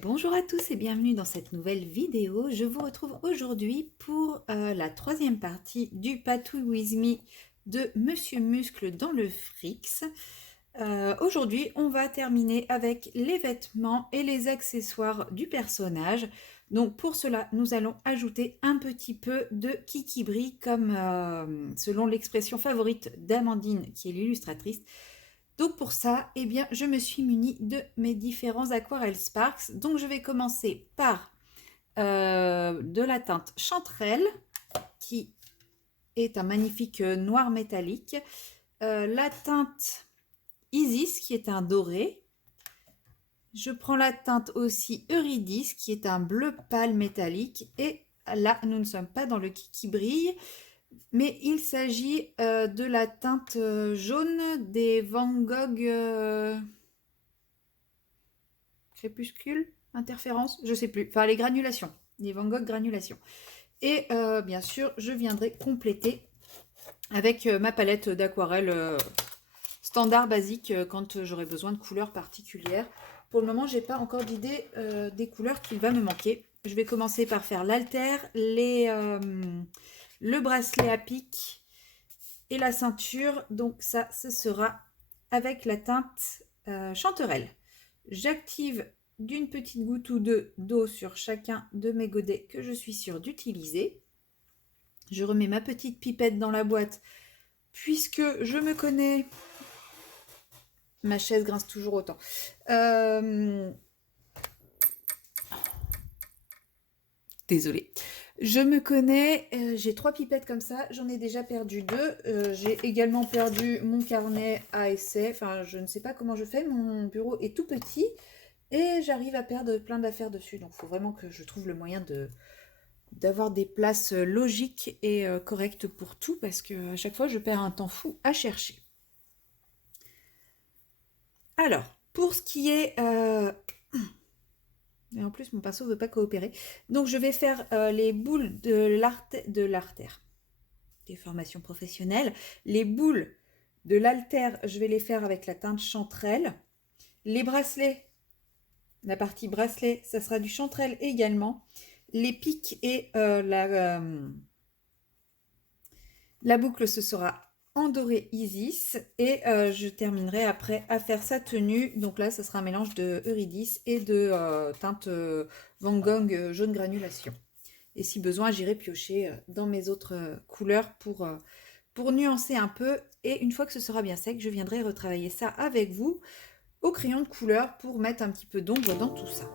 Bonjour à tous et bienvenue dans cette nouvelle vidéo. Je vous retrouve aujourd'hui pour la troisième partie du Patouille With Me de Monsieur Muscle dans le Frix. Aujourd'hui, on va terminer avec les vêtements et les accessoires du personnage. Donc pour cela, nous allons ajouter un petit peu de kikibri comme selon l'expression favorite d'Amandine qui est l'illustratrice. Donc pour ça, eh bien, je me suis munie de mes différents aquarelles Sparks. Donc je vais commencer par de la teinte Chanterelle, qui est un magnifique noir métallique. La teinte Isis, qui est un doré. Je prends la teinte aussi Eurydice, qui est un bleu pâle métallique. Et là, nous ne sommes pas dans le qui brille, mais il s'agit de la teinte jaune des Van Gogh crépuscule, interférence, je sais plus. Enfin, les granulations, les Van Gogh granulations. Et bien sûr, je viendrai compléter avec ma palette d'aquarelle standard basique quand j'aurai besoin de couleurs particulières. Pour le moment, j'ai pas encore d'idée des couleurs qu'il va me manquer. Je vais commencer par faire l'haltère, le bracelet à pic et la ceinture. Donc ça, ce sera avec la teinte Chanterelle. J'active d'une petite goutte ou deux d'eau sur chacun de mes godets que je suis sûre d'utiliser. Je remets ma petite pipette dans la boîte puisque je me connais. Ma chaise grince toujours autant. Désolée. Je me connais, j'ai 3 pipettes comme ça, j'en ai déjà perdu 2. J'ai également perdu mon carnet à essai. Enfin, je ne sais pas comment je fais, mon bureau est tout petit et j'arrive à perdre plein d'affaires dessus. Donc, il faut vraiment que je trouve le moyen d'avoir des places logiques et correctes pour tout parce que à chaque fois, je perds un temps fou à chercher. Alors, pour ce qui est... et en plus, mon pinceau ne veut pas coopérer. Donc, je vais faire les boules de l'artère. Des formations professionnelles. Les boules de l'haltère, je vais les faire avec la teinte Chanterelle. Les bracelets, la partie bracelet, ça sera du Chanterelle également. Les pics et la boucle, ce sera en doré Isis. Et je terminerai après à faire sa tenue. Donc là, ça sera un mélange de Eurydice et de teinte Van Gogh jaune granulation. Et si besoin, j'irai piocher dans mes autres couleurs pour nuancer un peu. Et une fois que ce sera bien sec, je viendrai retravailler ça avec vous au crayon de couleur pour mettre un petit peu d'ombre dans tout ça.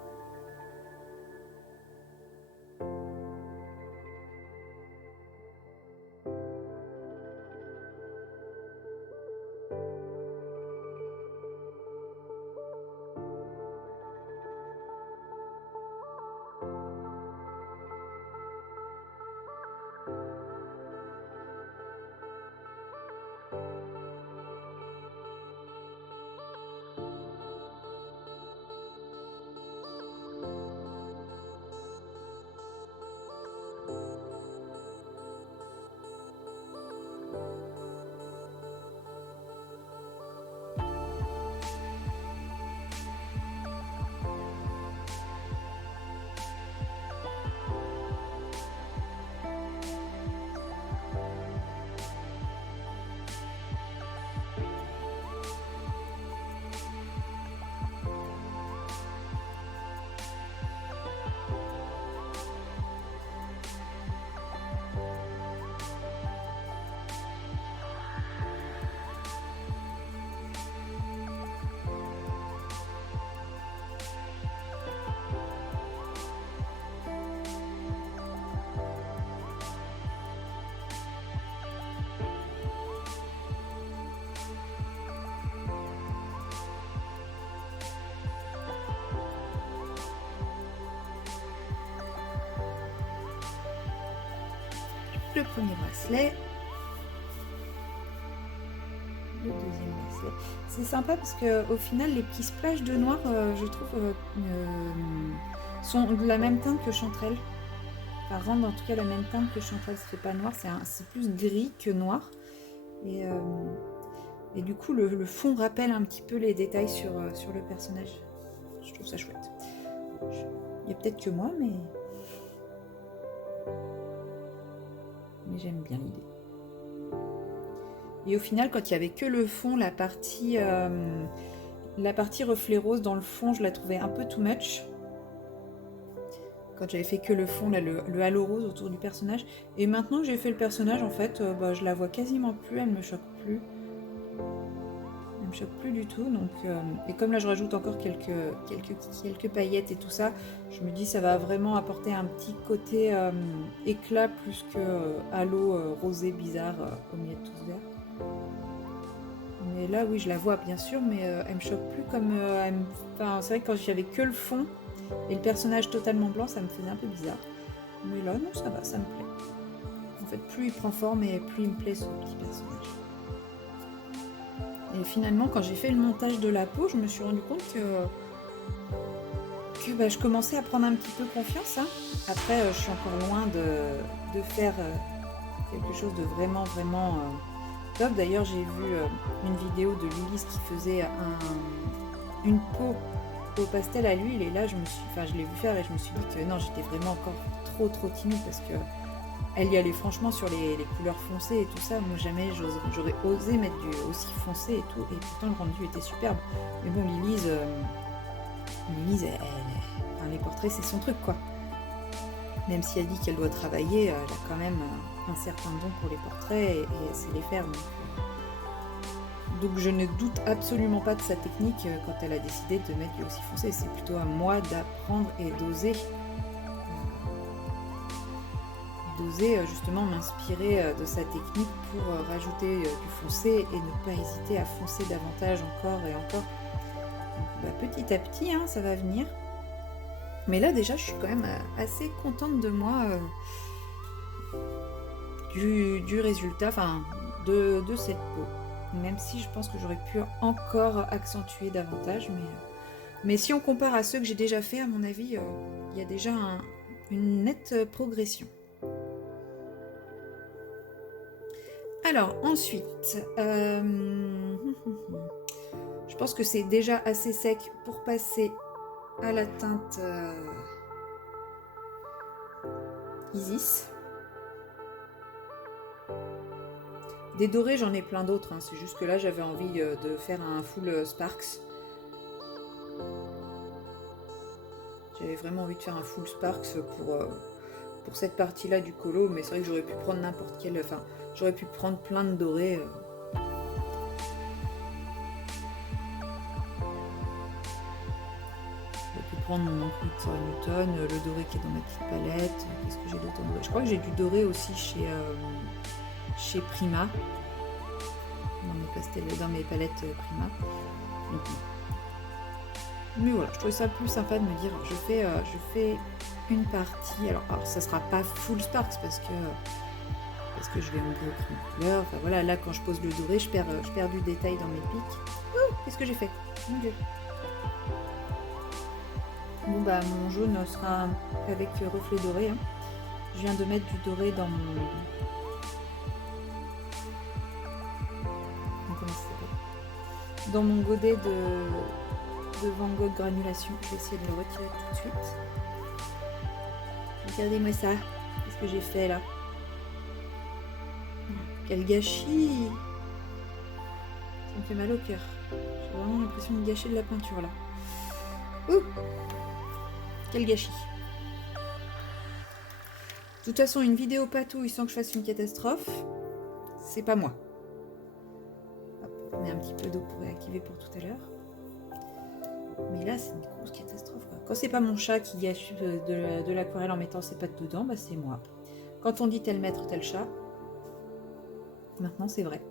Le premier bracelet, le deuxième bracelet. C'est sympa parce que au final, les petits splashes de noir, je trouve, sont de la même teinte que Chanterelle. Enfin, rendent en tout cas la même teinte que Chanterelle. Ça fait pas noir, c'est plus gris que noir. Et du coup, le fond rappelle un petit peu les détails sur le personnage. Je trouve ça chouette. Il y a peut-être que moi, mais j'aime bien l'idée. Et au final, quand il n'y avait que le fond, la partie reflet rose dans le fond, je la trouvais un peu too much. Quand j'avais fait que le fond, là, le halo rose autour du personnage. Et maintenant que j'ai fait le personnage, en fait, je la vois quasiment plus, elle me choque plus. Elle me choque plus du tout. Donc, et comme là je rajoute encore quelques paillettes et tout ça, je me dis ça va vraiment apporter un petit côté éclat plus que halo rosé bizarre au milieu de tout ce vert. Mais là oui je la vois bien sûr, mais elle me choque plus comme... Enfin, c'est vrai que quand j'avais que le fond et le personnage totalement blanc, ça me faisait un peu bizarre. Mais là non, ça va, ça me plaît. En fait, plus il prend forme et plus il me plaît ce petit personnage. Et finalement, quand j'ai fait le montage de la peau, je me suis rendu compte que je commençais à prendre un petit peu confiance. Hein. Après, je suis encore loin de faire quelque chose de vraiment, vraiment top. D'ailleurs, j'ai vu une vidéo de Lilith qui faisait une peau au pastel à l'huile. Et là, je l'ai vu faire et je me suis dit que non, j'étais vraiment encore trop timide parce que elle y allait franchement sur les couleurs foncées et tout ça. Moi, jamais j'aurais osé mettre du aussi foncé et tout. Et pourtant, le rendu était superbe. Mais bon, Lilith, les portraits, c'est son truc, quoi. Même si elle dit qu'elle doit travailler, elle a quand même un certain don pour les portraits et elle sait les faire. Donc je ne doute absolument pas de sa technique quand elle a décidé de mettre du aussi foncé. C'est plutôt à moi d'apprendre et d'oser justement m'inspirer de sa technique pour rajouter du foncé et ne pas hésiter à foncer davantage encore et encore. Donc, petit à petit, hein, ça va venir. Mais là déjà, je suis quand même assez contente de moi du résultat, enfin de cette peau. Même si je pense que j'aurais pu encore accentuer davantage. Mais si on compare à ceux que j'ai déjà fait, à mon avis, il y a déjà une nette progression. Alors ensuite, je pense que c'est déjà assez sec pour passer à la teinte Isis. Des dorés, j'en ai plein d'autres, hein. C'est juste que là j'avais envie de faire un full Sparks. J'avais vraiment envie de faire un full Sparks pour cette partie-là du colo, mais c'est vrai que j'aurais pu prendre n'importe quel... Enfin, j'aurais pu prendre plein de dorés. J'aurais pu prendre mon encre de Sarah Newton, le doré qui est dans ma petite palette. Qu'est-ce que j'ai d'autre en doré? Je crois que j'ai du doré aussi chez Prima. Dans mes palettes Prima. Donc, mais voilà, je trouvais ça plus sympa de me dire, je fais une partie. Alors ça sera pas full Sparks parce que je vais ombrer au crayon couleur. Enfin voilà, là quand je pose le doré, je perds du détail dans mes pics. Oh, qu'est-ce que j'ai fait? Mon Dieu. Bon mon jaune sera avec reflet doré. Hein. Je viens de mettre du doré dans mon... Comment ça s'appelle? Dans mon godet de Van Gogh granulation. Je vais essayer de le retirer tout de suite. Regardez-moi ça. Qu'est-ce que j'ai fait là? Quel gâchis! Ça me fait mal au cœur. J'ai vraiment l'impression de gâcher de la peinture là. Ouh! Quel gâchis! De toute façon, une vidéo patouille sans que je fasse une catastrophe, c'est pas moi. Hop, on met un petit peu d'eau pour réactiver pour tout à l'heure. Mais là, c'est une grosse catastrophe, quoi. Quand c'est pas mon chat qui gâche de l'aquarelle en mettant ses pattes dedans, c'est moi. Quand on dit tel maître, tel chat, maintenant c'est vrai.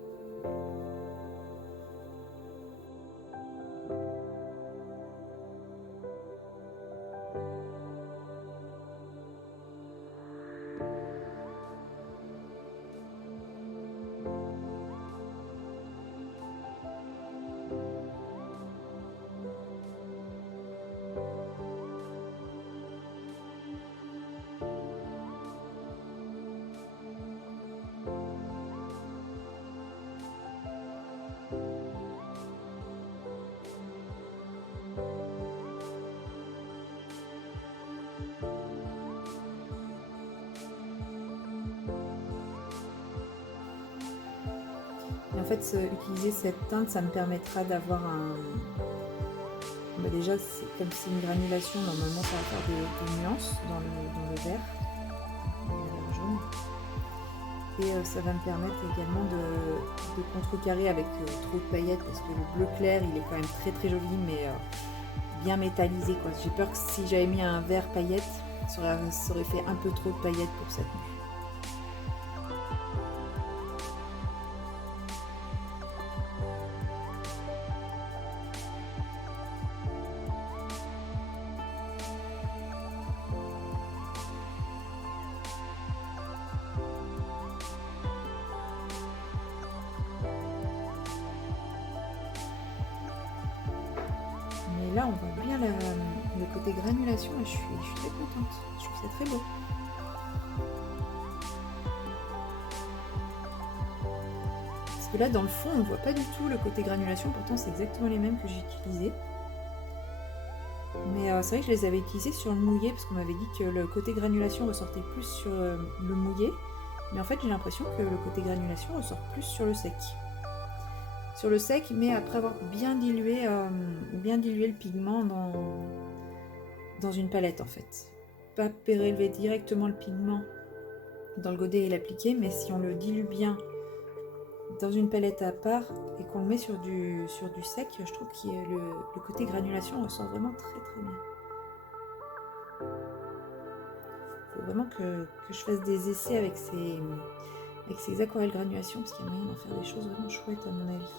Et en fait, utiliser cette teinte, ça me permettra d'avoir un... Bah déjà, comme c'est une granulation, normalement ça va faire des nuances dans le vert, le jaune. Et ça va me permettre également de contrecarrer avec trop de paillettes, parce que le bleu clair, il est quand même très très joli, mais bien métallisé, quoi. J'ai peur que si j'avais mis un vert paillette, ça aurait fait un peu trop de paillettes pour cette nuit. Mais là, on voit bien le côté granulation et je suis très contente. Je trouve ça très beau. Parce que là, dans le fond, on ne voit pas du tout le côté granulation. Pourtant, c'est exactement les mêmes que j'ai utilisés. Mais c'est vrai que je les avais utilisés sur le mouillé parce qu'on m'avait dit que le côté granulation ressortait plus sur le mouillé. Mais en fait, j'ai l'impression que le côté granulation ressort plus sur le sec. Sur le sec, mais après avoir bien dilué le pigment dans une palette en fait. Pas prélever directement le pigment dans le godet et l'appliquer, mais si on le dilue bien dans une palette à part et qu'on le met sur du sec, je trouve que le côté granulation ressort vraiment très très bien. Il faut vraiment que je fasse des essais avec ces aquarelles granulation parce qu'il y a moyen d'en faire des choses vraiment chouettes à mon avis.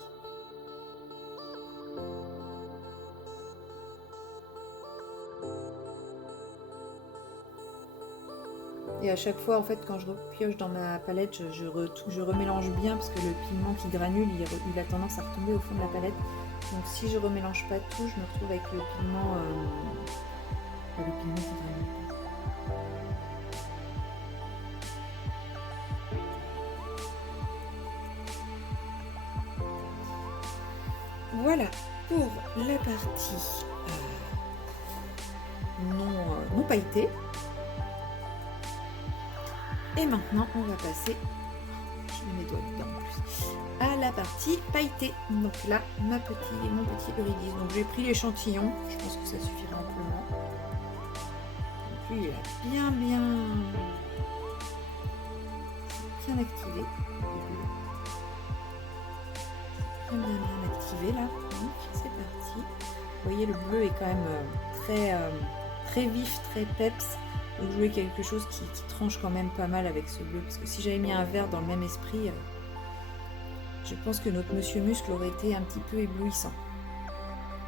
Et à chaque fois, en fait, quand je repioche dans ma palette, je remélange bien parce que le pigment qui granule, il a tendance à retomber au fond de la palette. Donc si je remélange pas tout, je me retrouve avec le pigment qui granule. Voilà pour la partie non pailletée. Et maintenant, on va passer, je mets mes doigts dedans en plus, à la partie pailletée. Donc là, mon petit iridis. Donc j'ai pris l'échantillon, je pense que ça suffira amplement. Donc lui, il a bien activé. Bien activé là. Donc c'est parti. Vous voyez, le bleu est quand même très vif, très peps. Donc je voulais quelque chose qui tranche quand même pas mal avec ce bleu, parce que si j'avais mis un vert dans le même esprit, je pense que notre Monsieur Muscle aurait été un petit peu éblouissant.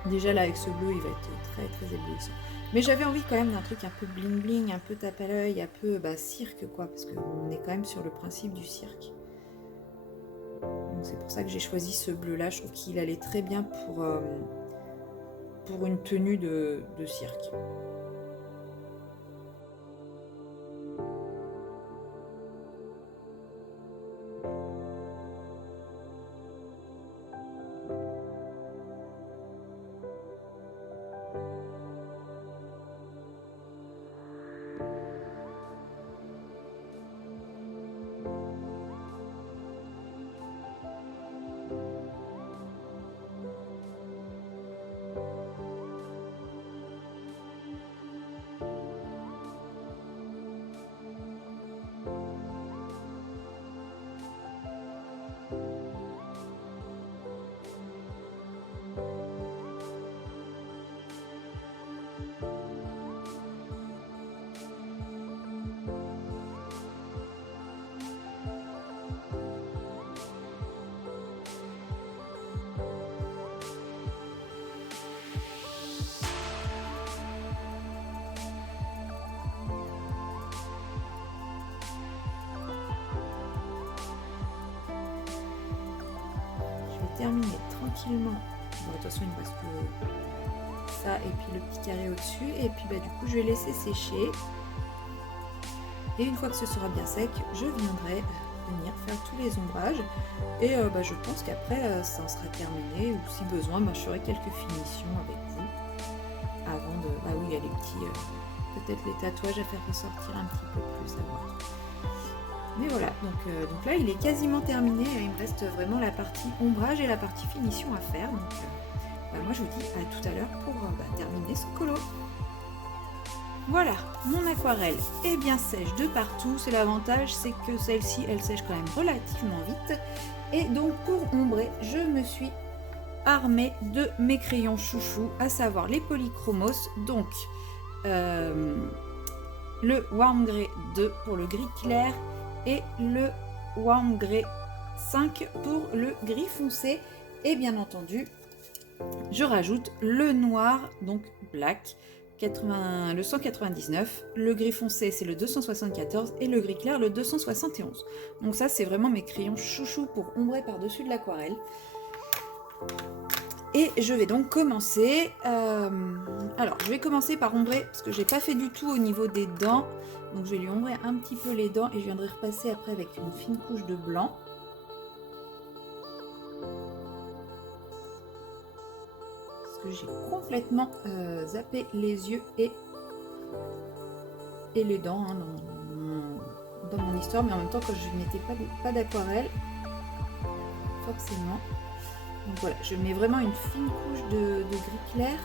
Déjà là avec ce bleu, il va être très très éblouissant. Mais j'avais envie quand même d'un truc un peu bling bling, un peu tape à l'œil, un peu cirque quoi, parce qu'on est quand même sur le principe du cirque. Donc c'est pour ça que j'ai choisi ce bleu là, je trouve qu'il allait très bien pour une tenue de cirque. Terminer tranquillement. Bon, de toute façon, il me reste que ça et puis le petit carré au-dessus. Et puis, du coup, je vais laisser sécher. Et une fois que ce sera bien sec, je viendrai venir faire tous les ombrages. Et je pense qu'après, ça en sera terminé. Ou si besoin, je ferai quelques finitions avec vous. Avant de... oui, il y a Peut-être les tatouages à faire ressortir un petit peu plus à voir. Mais voilà, donc là il est quasiment terminé. Il me reste vraiment la partie ombrage et la partie finition à faire. Donc moi je vous dis à tout à l'heure pour terminer ce colo. Voilà, mon aquarelle est bien sèche de partout. C'est l'avantage, c'est que celle-ci elle sèche quand même relativement vite. Et donc pour ombrer, je me suis armée de mes crayons chouchou, à savoir les Polychromos. Donc le Warm Grey 2 pour le gris clair et le Warm Grey 5 pour le gris foncé. Et bien entendu, je rajoute le noir, donc black, le 199. Le gris foncé, c'est le 274 et le gris clair, le 271. Donc ça, c'est vraiment mes crayons chouchou pour ombrer par-dessus de l'aquarelle. Et je vais donc commencer. Alors, je vais commencer par ombrer, parce que j'ai pas fait du tout au niveau des dents. Donc, je vais lui ombrer un petit peu les dents et je viendrai repasser après avec une fine couche de blanc. Parce que j'ai complètement zappé les yeux et les dents hein, dans mon histoire. Mais en même temps, quand je n'étais pas d'aquarelle, forcément. Donc voilà, je mets vraiment une fine couche de gris clair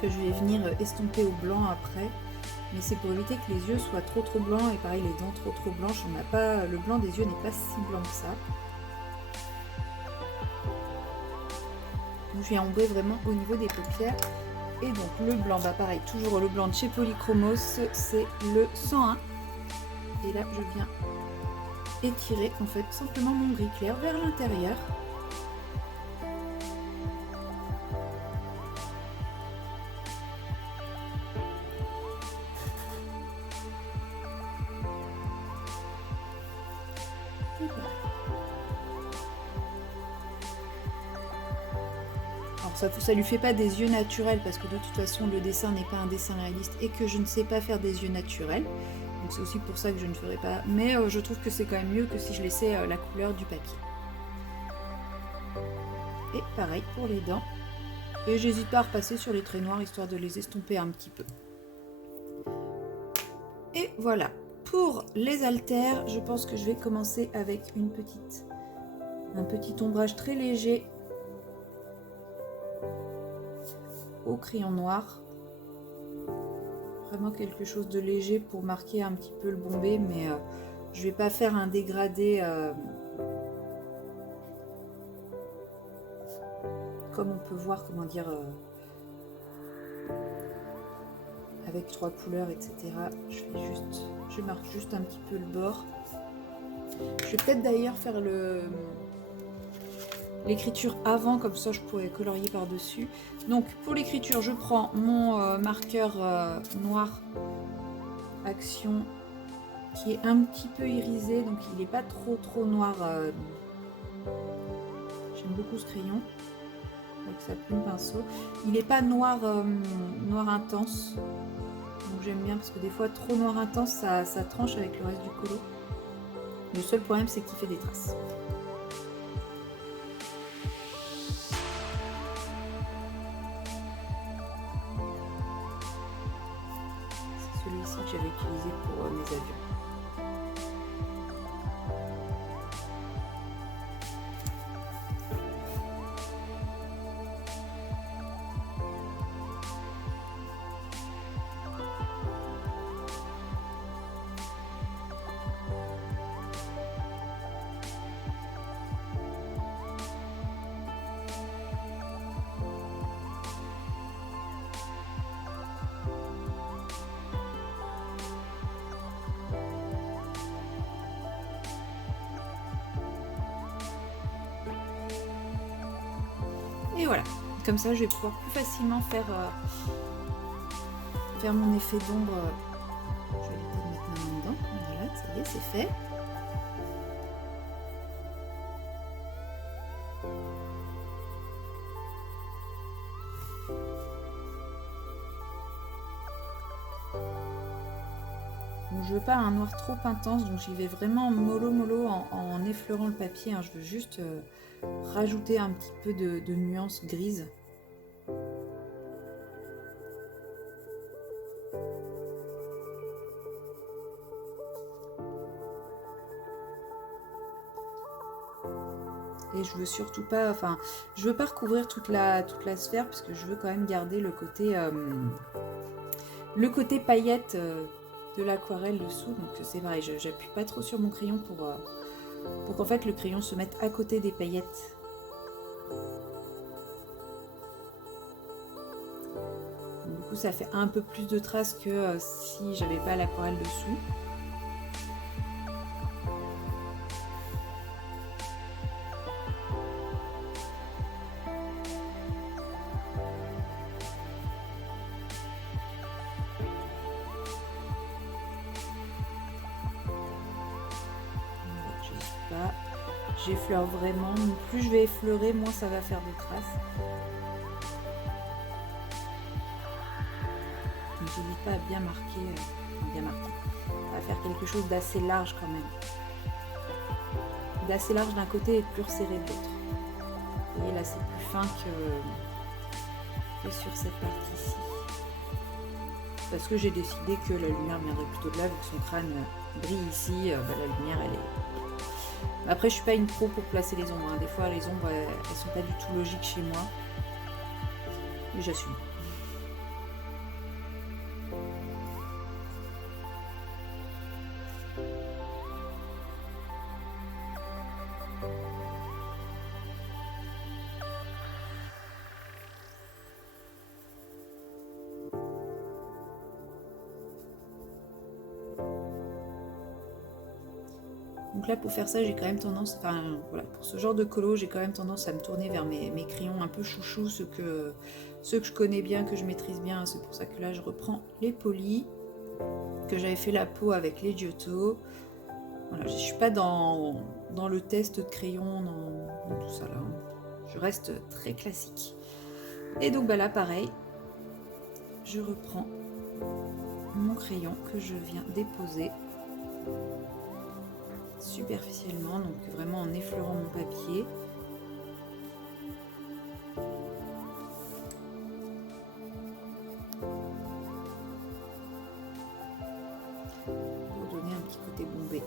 que je vais venir estomper au blanc après. Mais c'est pour éviter que les yeux soient trop blancs et pareil les dents trop blanches. On n'a pas, le blanc des yeux n'est pas si blanc que ça. Donc je viens ombrer vraiment au niveau des paupières. Et donc le blanc, pareil, toujours le blanc de chez Polychromos, c'est le 101. Et là je viens étirer en fait simplement mon gris clair vers l'intérieur. Alors ça lui fait pas des yeux naturels parce que de toute façon le dessin n'est pas un dessin réaliste et que je ne sais pas faire des yeux naturels. Donc c'est aussi pour ça que je ne ferai pas. Mais je trouve que c'est quand même mieux que si je laissais la couleur du papier. Et pareil pour les dents. Et j'hésite pas à repasser sur les traits noirs histoire de les estomper un petit peu. Et voilà. Pour les haltères, je pense que je vais commencer avec un petit ombrage très léger au crayon noir. Vraiment quelque chose de léger pour marquer un petit peu le bombé, mais je vais pas faire un dégradé comme on peut voir, comment dire, avec 3 couleurs, etc. Je marque juste un petit peu le bord. Je vais peut-être d'ailleurs faire l'écriture avant, comme ça je pourrais colorier par dessus. Donc pour l'écriture, je prends mon marqueur noir Action qui est un petit peu irisé, donc il n'est pas trop noir. J'aime beaucoup ce crayon avec sa plume pinceau. Il n'est pas noir intense, donc j'aime bien parce que des fois trop noir intense ça tranche avec le reste du colo. Le seul problème c'est qu'il fait des traces. Celui-ci que j'avais utilisé pour mes avions. Et voilà, comme ça je vais pouvoir plus facilement faire mon effet d'ombre. Je vais peut-être mettre ma main dedans. Voilà, ça y est, c'est fait. Donc, je veux pas un noir trop intense, donc j'y vais vraiment mollo en effleurant le papier. Hein. Je veux juste rajouter un petit peu de nuances grises. Et je veux surtout pas, enfin, je veux pas recouvrir toute la sphère, puisque je veux quand même garder le côté paillette de l'aquarelle dessous. Donc c'est pareil, j'appuie pas trop sur mon crayon pour qu'en fait le crayon se mette à côté des paillettes. Du coup ça fait un peu plus de traces que si j'avais pas l'aquarelle dessous. J'effleure vraiment, plus je vais effleurer, moins ça va faire de traces. N'hésite pas à bien marquer, à faire quelque chose d'assez large quand même. D'assez large d'un côté et de plus resserré de l'autre. Vous voyez là c'est plus fin que sur cette partie-ci. Parce que j'ai décidé que la lumière viendrait plutôt de là, vu que son crâne brille ici, la lumière elle est... Après, je suis pas une pro pour placer les ombres. Hein. Des fois, les ombres, elles sont pas du tout logiques chez moi. Mais j'assume. Donc là, pour faire ça, j'ai quand même tendance, enfin voilà, pour ce genre de colo, j'ai quand même tendance à me tourner vers mes crayons un peu chouchous, ceux que je connais bien, que je maîtrise bien. C'est pour ça que là, je reprends les polis, que j'avais fait la peau avec les Giotto. Voilà, je ne suis pas dans le test de crayon, dans tout ça là. Je reste très classique. Et donc bah là, pareil, je reprends mon crayon que je viens déposer superficiellement, donc vraiment en effleurant mon papier. Pour donner un petit côté bombé.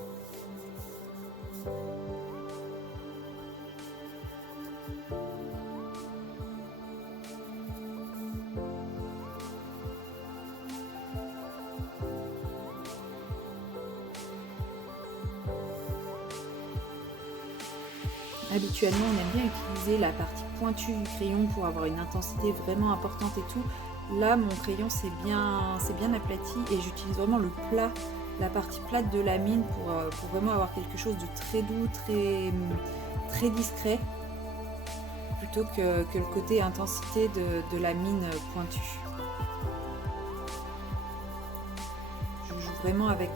Habituellement, on aime bien utiliser la partie pointue du crayon pour avoir une intensité vraiment importante et tout. Là, mon crayon c'est bien aplati et j'utilise vraiment le plat, la partie plate de la mine pour vraiment avoir quelque chose de très doux, très discret, plutôt que le côté intensité de la mine pointue. Je joue vraiment avec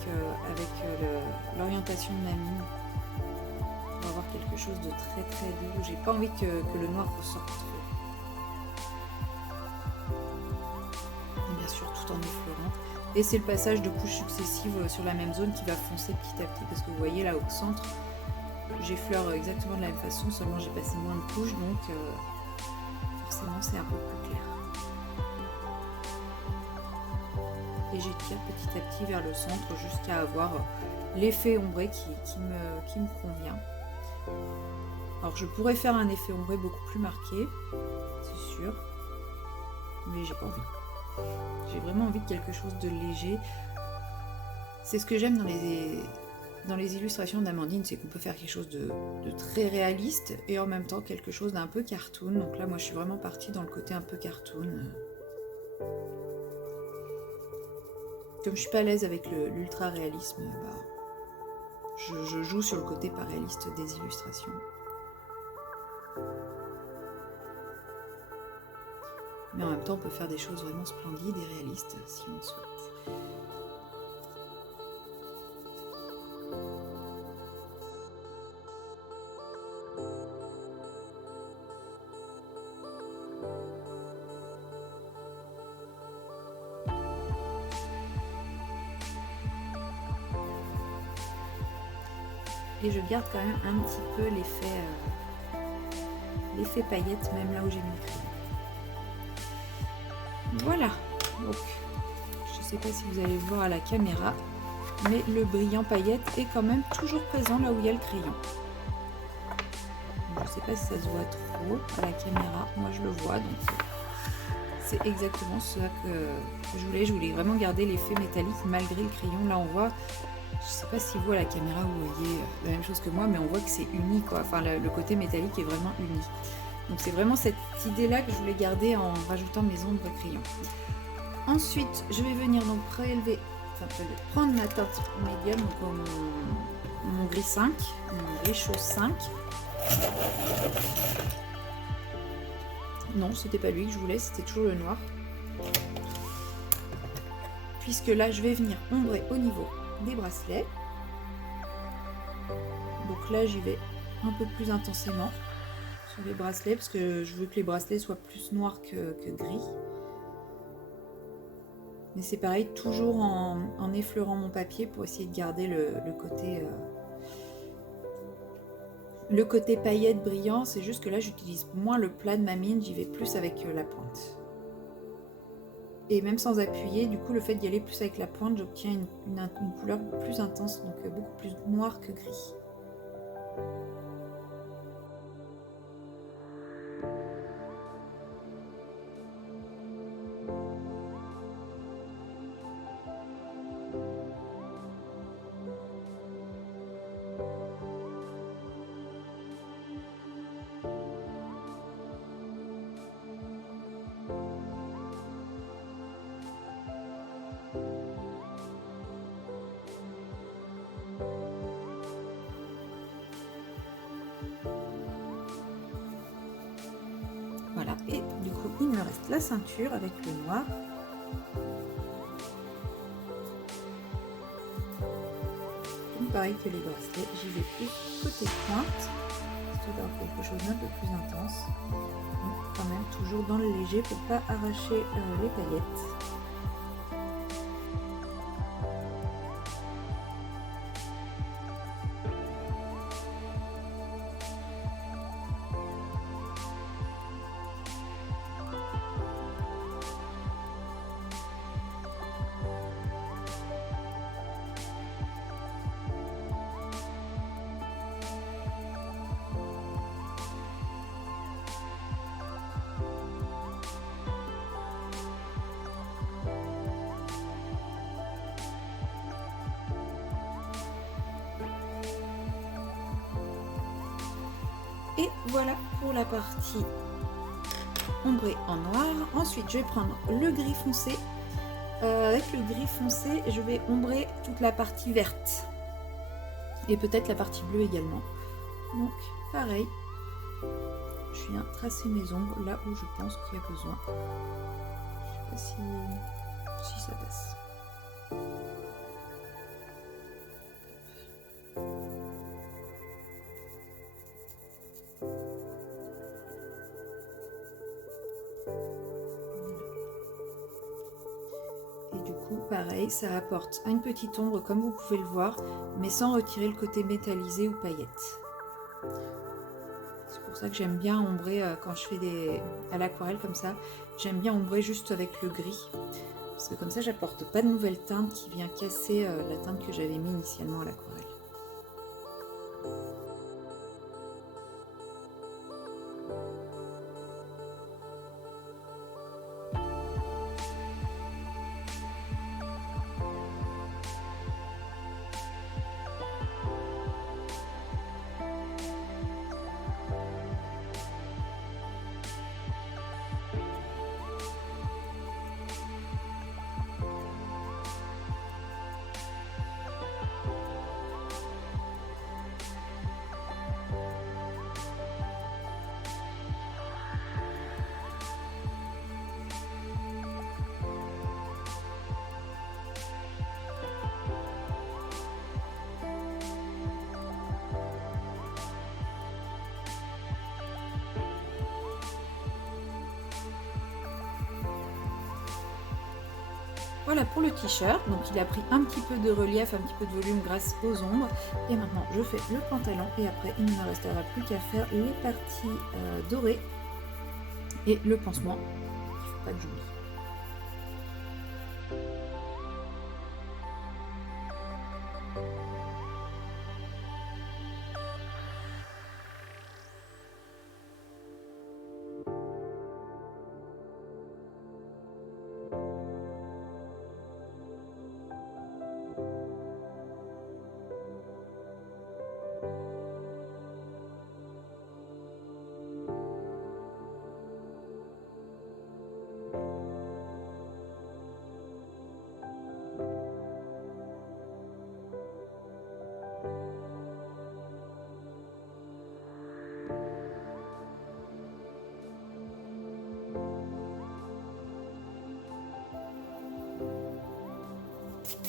l'orientation de ma mine. Avoir quelque chose de très doux. J'ai pas envie que le noir ressorte trop. Et bien sûr, tout en effleurant. Et c'est le passage de couches successives sur la même zone qui va foncer petit à petit. Parce que vous voyez là au centre, j'effleure exactement de la même façon, seulement j'ai passé moins de couches, donc forcément c'est un peu plus clair. Et j'étire petit à petit vers le centre jusqu'à avoir l'effet ombré qui me convient. Alors je pourrais faire un effet ombré beaucoup plus marqué, c'est sûr, mais j'ai pas envie. J'ai vraiment envie de quelque chose de léger. C'est ce que j'aime dans les illustrations d'Amandine, c'est qu'on peut faire quelque chose de très réaliste et en même temps quelque chose d'un peu cartoon. Donc là moi je suis vraiment partie dans le côté un peu cartoon. Comme je suis pas à l'aise avec l'ultra réalisme, je joue sur le côté pas réaliste des illustrations. Mais en même temps, on peut faire des choses vraiment splendides et réalistes si on le souhaite. Et je garde quand même un petit peu l'effet paillette, même là où j'ai mis le crayon. Voilà, donc je ne sais pas si vous allez voir à la caméra, mais le brillant paillette est quand même toujours présent là où il y a le crayon. Je ne sais pas si ça se voit trop à la caméra, moi je le vois, donc c'est exactement ce que je voulais. Je voulais vraiment garder l'effet métallique malgré le crayon. Là on voit, je sais pas si vous à la caméra vous voyez la même chose que moi, mais on voit que c'est uni quoi, enfin le côté métallique est vraiment uni. Donc c'est vraiment cette idée là que je voulais garder en rajoutant mes ombres crayon. Ensuite je vais venir donc prendre ma teinte médium, donc mon gris 5, mon gris chaud 5. Non, c'était pas lui que je voulais, c'était toujours le noir. Puisque là, je vais venir ombrer au niveau des bracelets. Donc là, j'y vais un peu plus intensément sur les bracelets, parce que je veux que les bracelets soient plus noirs que gris. Mais c'est pareil, toujours en effleurant mon papier pour essayer de garder le côté paillette brillant. C'est juste que là, j'utilise moins le plat de ma mine, j'y vais plus avec la pointe. Et même sans appuyer, du coup, le fait d'y aller plus avec la pointe, j'obtiens une couleur plus intense, donc beaucoup plus noire que gris. Voilà, et du coup, il me reste la ceinture avec le noir. Donc, pareil que les bracelets, j'y vais plus côté pointe, histoire d'avoir quelque chose d'un peu plus intense. Mais quand même, toujours dans le léger pour pas arracher les paillettes. Et voilà pour la partie ombrée en noir. Ensuite, je vais prendre le gris foncé. Avec le gris foncé, je vais ombrer toute la partie verte. Et peut-être la partie bleue également. Donc, pareil. Je viens tracer mes ombres là où je pense qu'il y a besoin. Je sais pas si ça passe. Pareil, ça apporte une petite ombre comme vous pouvez le voir, mais sans retirer le côté métallisé ou paillette. C'est pour ça que j'aime bien ombrer quand je fais à l'aquarelle comme ça. J'aime bien ombrer juste avec le gris, parce que comme ça j'apporte pas de nouvelle teinte qui vient casser la teinte que j'avais mis initialement à l'aquarelle. Voilà pour le t-shirt, donc il a pris un petit peu de relief, un petit peu de volume grâce aux ombres. Et maintenant je fais le pantalon et après il ne me restera plus qu'à faire les parties dorées et le pansement, il ne faut pas que j'oublie.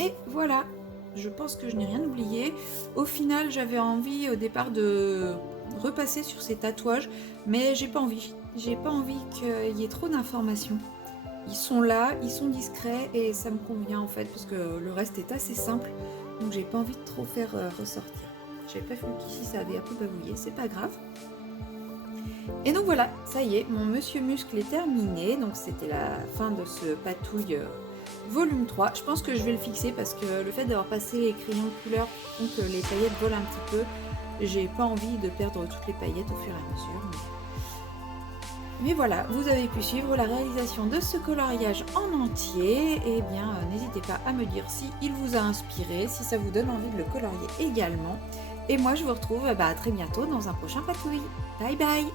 Et voilà, je pense que je n'ai rien oublié. Au final, j'avais envie au départ de repasser sur ces tatouages, mais j'ai pas envie. J'ai pas envie qu'il y ait trop d'informations. Ils sont là, ils sont discrets et ça me convient en fait parce que le reste est assez simple. Donc j'ai pas envie de trop faire ressortir. J'avais pas vu qu'ici ça avait un peu bavouillé, c'est pas grave. Et donc voilà, ça y est, mon Monsieur Muscle est terminé. Donc c'était la fin de ce patouille volume 3. Je pense que je vais le fixer parce que le fait d'avoir passé les crayons de couleur font que les paillettes volent un petit peu. J'ai pas envie de perdre toutes les paillettes au fur et à mesure. Mais voilà, vous avez pu suivre la réalisation de ce coloriage en entier. Et bien, n'hésitez pas à me dire si il vous a inspiré, si ça vous donne envie de le colorier également. Et moi, je vous retrouve à très bientôt dans un prochain patouille. Bye bye!